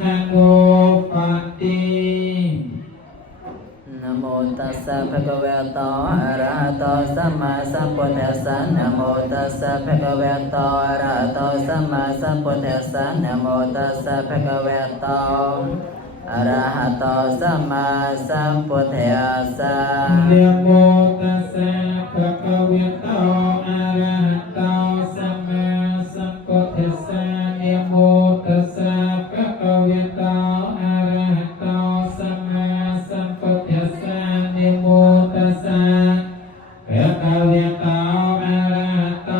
ทางโอปันตินะโมตัสสะภะคะวะโตอะระหะโตสัมมาสัมพุทธัสสะนะโมตัสสะภะคะวะโตอะระหะโตสัมมาสัมพุทธัสสะนะโมตัสสะภะคะวะโตอะระหะโตสัมมาสัมพุทธัสสะนะโมตัสสะภะคะวะโตอะระหะโตสัมมาสัมพุทธัสสะนะโมตัสสะภะคะวะโตอะระหะโตสัมมาสัมพุทธัสสะนะโมตัสสะภะคะวะโตอะระหะโต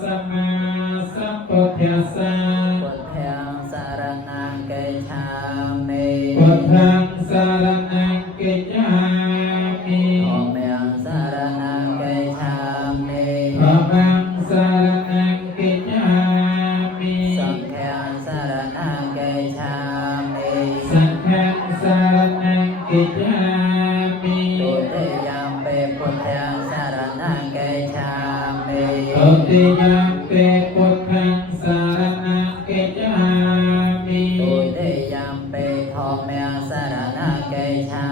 สัมมาสัมพุทธัสสะพุทธังสรณังกัจฉามิพุทธังสรณังกัจฉามิธัมมังสรณังกัจฉามิธัมมังสรณังกัจฉามิสังฆังสรณังกัจฉามิสังฆังสรณังกัจฉามิตุติยมปิพุทธังสรณังกัจฉามิตุติยมปิพุทธังสรณังกัจฉามิตุติยมปิธัมมังสรณังกัจฉา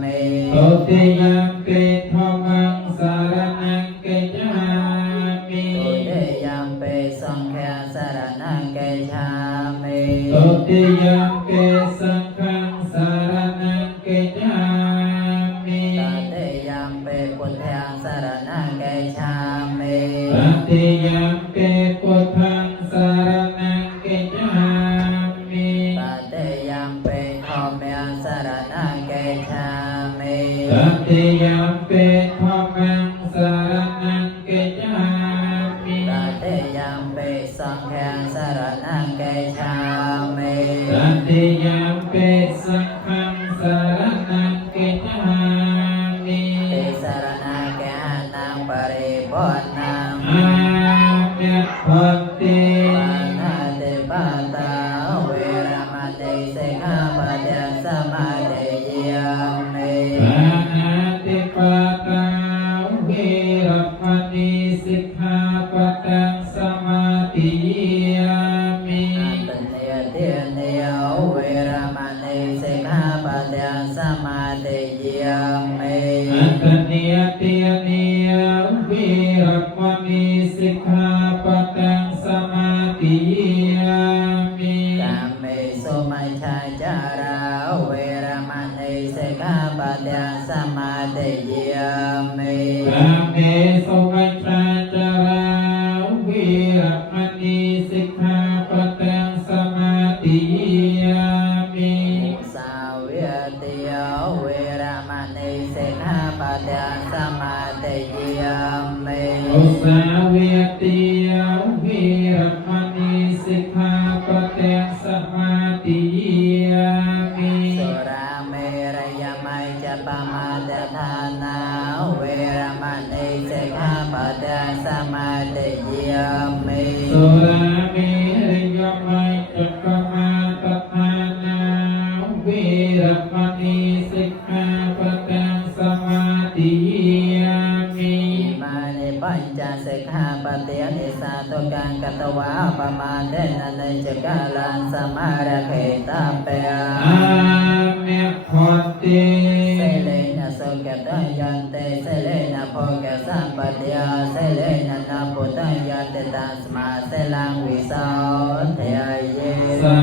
มิตุติยมปิธัมมังสรณังกัจฉามิตุติยมปิสังฆังสรณังกัจฉามิตุติยมปิสังฆังสรณังกัจฉามิตติยมปิพุทธังสรณังกัจฉามิตติยมปิพุทธังสรณังกัจฉามิตติยมปิธัมมังสรณังกัจฉามิตติยมปิธัมมังสรณังกัจฉามิตติยมปิสังฆังสรณังกัจฉามิตติยมปิสังฆังสรณังกัจฉามิติสรณะกะนังปริปุณังอามิพันติปานาติปาตาเวรมณีสิกขาปะทังสมาธิยามิปานาติปาตาเวรมณีสิกขาปะทังสมาธิยามิอัตเนเตเนเวรมณีสิกขาปะทังสมาธิยามิอัตเนเตเนเวรมณีสิกขาปะทังสมาธิยามิกาเมสุมัจฉาจาราเวรมณีสิกขาปะทังสมาธิยามิกาเมสุมัจฉาจาราเวรมณีสิกขาปะทังสมาธิยามิสาเวติยเวรมณีสิกขาปะทังสมาธิยามิสาเวติยเวรมณีสิกขาปะทังสมาธิยามิสุราเมรยมัจจปมาทฐานาเวรมณีสิกขาปะทังสมาธิยามิสุราเมรยมัจจปมาทฐานาเวรมณีสิกขาปะทังสมาธิยามิมานิปัญจสิกขาปะเตนิสาตุกังกัตวะปมาเดนะเนจกาลังสมาระเขตาเปอามิพันติเสเลนะโสกตยันเตเสเลนะโภกสัมปะเดียเสเลนะนาปุตยันเตตัสมาเสลังวิโสเทเยสา